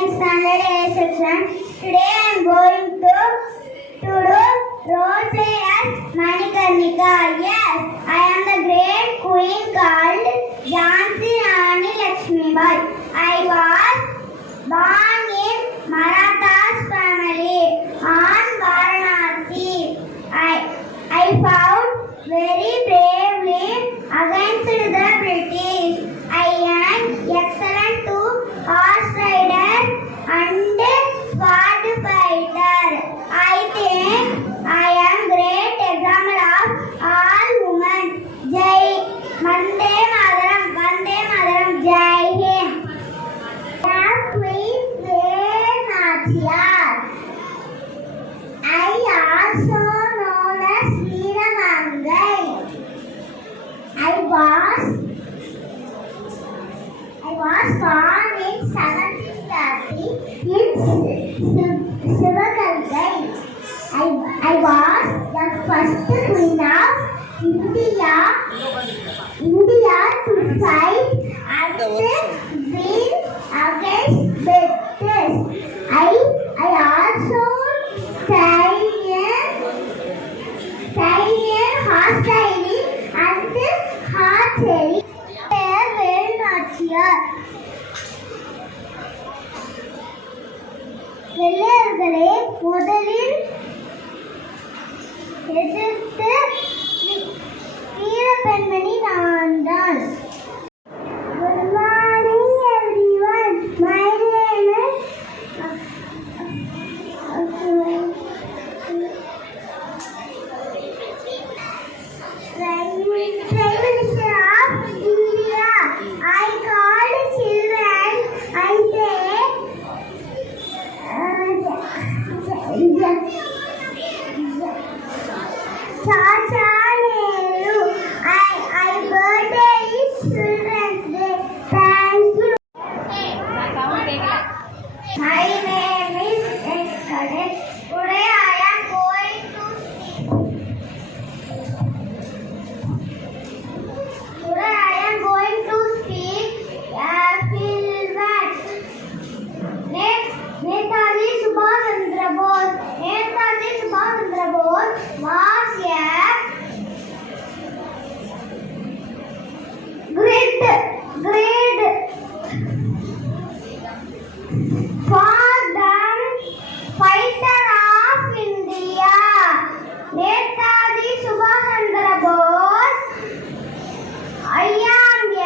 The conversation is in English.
in standard A section. Today I am going to do role play as Manikarnika. Yes, I am the great queen called Jhansi Rani Lakshmibai. I was born in Maratha's family on Varanasi. I fought very bravely against the British. I am excellent to horse rider and sword fighter. I think I am great example of all women. Jai Vande Mataram, Jai Hind. Queen Nachiar. I also known as Veeramangai. I was born in 1730 in Sivakalgai. I was the first queen of India to fight and win against British. I also trained horse riding and archery. Very much here. வெள்ளையர்களை முதலில் எதிர்த்து வீரப்பெண்மணி நான் தான். Good morning everyone. My name is Prime Minister of India. I call children. I say Chacha Nehru. I birthday is Children's Day. Thank you. My name is Ekade. Today I am going to speak. Netaji Subhash Chandra Bose. Netaji Subhash Chandra Bose was a great fighter of India. Netaji Subhash Chandra Bose. I am a